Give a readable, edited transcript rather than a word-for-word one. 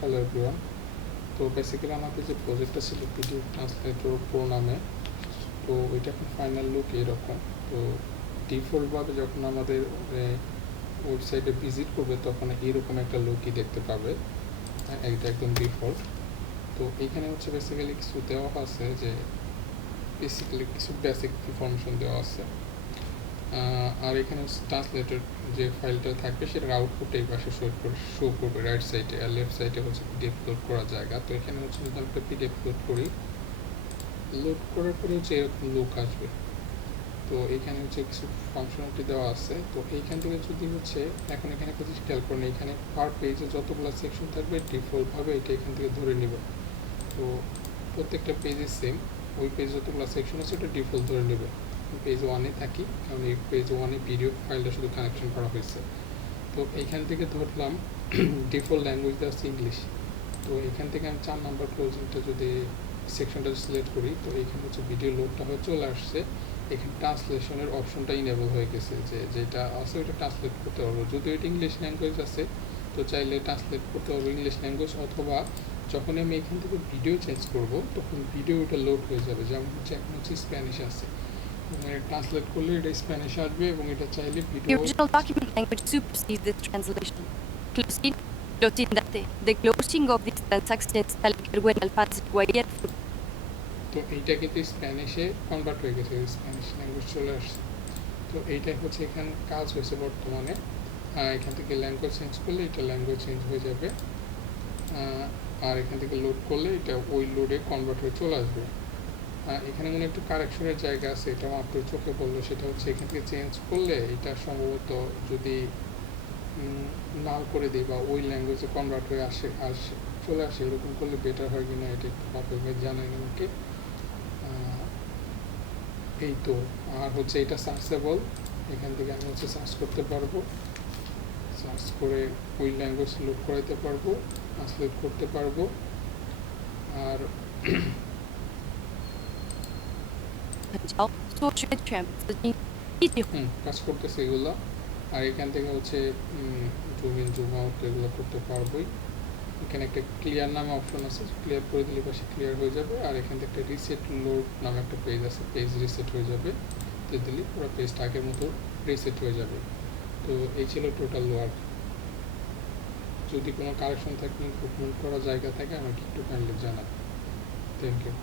Hello everyone. তো basically আমাদের যে প্রজেক্টটা ছিল পিডিএফ ট্রান্সলেটর প্রো নামে, তো এটা এখন ফাইনাল লুক এরকম। তো ডিফল্টভাবে যখন আমাদের ওয়েবসাইটে ভিজিট করবে তখন এরকম একটা লুকই দেখতে পাবে, এটা একদম ডিফল্ট। তো এইখানে হচ্ছে বেসিক্যালি কিছু দেওয়া আছে, যে বেসিক্যালি কিছু বেসিক ইনফরমেশন দেওয়া আছে। আর এখানে ট্রান্সলেটের যে ফাইলটা থাকবে সেটার আউটপুট এই পাশে শো করবে রাইট সাইডে, আর লেফট সাইডে হচ্ছে পিডিএফ লোড করার জায়গা। তো এখানে হচ্ছে যদি আমরা পিডিএফ লোড করি, লোড করার পরে হচ্ছে এরকম লুক আসবে। তো এখানে হচ্ছে কিছু ফাংশনালিটি দেওয়া আছে। তো এইখান থেকে যদি হচ্ছে এখন এখানে কিছু খেয়াল করেন, এখানে পার পেজে যতগুলো সেকশন থাকবে ডিফল্টভাবে এটা এখান থেকে ধরে নেবে। তো প্রত্যেকটা পেজে সেম, ওই পেজ যতগুলো সেকশন আছে ওটা ডিফল্ট ধরে নেবে। পেজ ওয়ানে থাকি, কারণ এই পেজ ওয়ানে পিডিএফ ফাইলটা শুধু কানেকশন করা হয়েছে। তো এইখান থেকে ধরলাম ডিফল্ট ল্যাঙ্গুয়েজ দেওয়া আছে ইংলিশ। তো এখান থেকে আমি 4 নাম্বার ক্লোজিংটা যদি সেকশনটা সিলেক্ট করি, তো এইখানে হচ্ছে ভিডিও লোডটা হয়ে চলে আসছে। এখানে ট্রান্সলেশনের অপশনটা ইনেবল হয়ে গেছে, যে যেটা আছে ওটা ট্রান্সলেট করতে পারবো। যদিও এটা ইংলিশ ল্যাঙ্গুয়েজ আছে, তো চাইলে ট্রান্সলেট করতে পারবো ইংলিশ ল্যাঙ্গুয়েজ, অথবা যখন আমি এখান থেকে ভিডিও চেঞ্জ করব তখন ভিডিও ওটা লোড হয়ে যাবে। যেমন হচ্ছে এখন হচ্ছে স্প্যানিশ আছে, ট্রান্সলেট করলে এটা স্প্যানিশ আসবে, এবং এটা চাইলে The video original document language supersedes this translation. Closing, closing date. The closing of this transaction está el alfaz guayer. তো এইটা কিন্তু স্প্যানিশে কনভার্ট হয়ে গেছে, স্প্যানিশ ল্যাঙ্গুয়েজ চলে আসছে। তো এইটাই হচ্ছে এখানে কাজ হয়েছে বর্তমানে। এখান থেকে ল্যাঙ্গুয়েজ চেঞ্জ করলে এটা ল্যাঙ্গুয়েজ চেঞ্জ হয়ে যাবে, আর এখান থেকে লোড করলে এটা ওই লোডে কনভার্ট হয়ে চলে আসবে। এখানে মনে একটু কারেকশনের জায়গা আছে, এটাও আপনার চোখে পড়লো। সেটা হচ্ছে এখান থেকে চেঞ্জ করলে এটা সম্ভবত যদি নাও করে দিই বা ওই ল্যাঙ্গুয়েজে কনভার্ট হয়ে চলে আসে, এরকম করলে বেটার হয় কিনা এটা একটু ভাবে জানাই আমাকে। এই তো। আর হচ্ছে এটা সার্চেবল, এখান থেকে আমি হচ্ছে সার্চ করতে পারবো, সার্চ করে ওই ল্যাঙ্গুয়েজ লোড করাইতে পারবো, ট্রান্সলেট করতে পারবো। আর কাজ করতেছে এগুলো। আর এখান থেকে হচ্ছে জুম ইন জুম আউট এগুলো করতে পারবোই। এখানে একটা ক্লিয়ার নামে অপশন আছে, ক্লিয়ার করে দিলে পাশে ক্লিয়ার হয়ে যাবে। আর এখান থেকে একটা রিসেট লোড নামে একটা পেজ আছে, পেজ রিসেট হয়ে যাবে, দিলে পুরো পেজটা আগের মতো রিসেট হয়ে যাবে। তো এই ছিল টোটাল ওয়ার্ক। যদি কোনো কারেকশন থাকে, ইমপ্রুভমেন্ট করার জায়গা থাকে আমাকে একটু কাইন্ডলি জানান। Thank you.